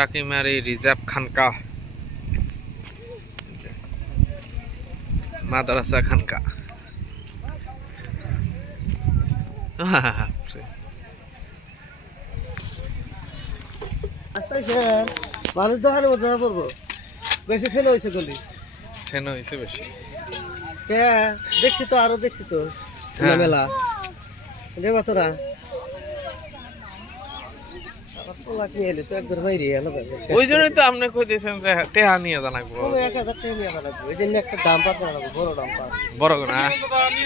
Takimari reserve খানকা মাদ্রাসা খানকা মানুষ দোকানে মধ্যে না পড়বো বেশি ছেলে হয়েছে গলি ছেন হয়েছে বেশি দেখছি তো আরো দেখছি তো মেলা দেবা তোরা ওই জন্যই তো আপনি কইতেছেন যে টেহা নিয়ে জানাবো একটা ডাম্পার বড় ডাম্পার বড় না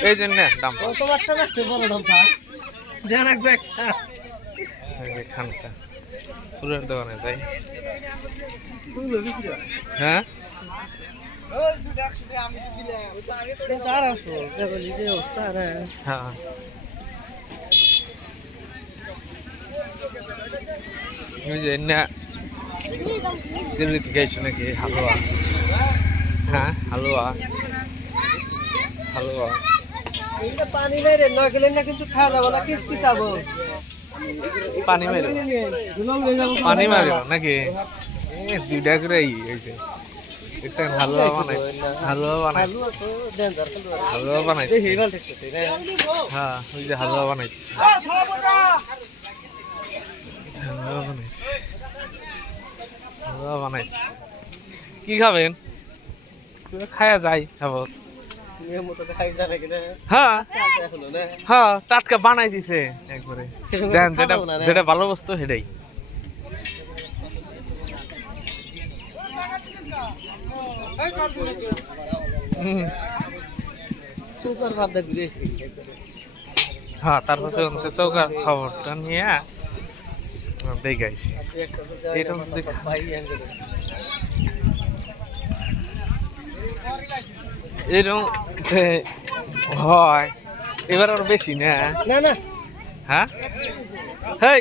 এই জন্য ডাম্পার বড় ডাম্পার জানাকবে খানকা ফুলের দোকানে যাই হ্যাঁ হ্যাঁ দিল্লি থেকে এসে নাকি হালুয়া হ্যাঁ হালুয়া হালুয়া পানি নেই রে 9 কিলো না কিন্তু খাওয়া যাবো না কি চাবো পানি মারো পানি মারো নাকি দুইটা করে হয়েছে দেখছেন হালুয়া বানাই হালুয়া বানাই হালুয়া বানাই হ্যাঁ ওই যে হালুয়া বানাইছে হালুয়া বানাইছে হালুয়া বানাইছে কি খাবেন খায়া যাই খাবো হ্যাঁ হ্যাঁ টাটকা বানাই দিছে একবারে দেন যেটা যেটা ভালো বস্তু সেটাই হ্যাঁ তারপর চৌকা খবরটা নিয়ে দেখাইছি এরকম এরকম হয় এবার আর বেশি না না না হ্যাঁ হেই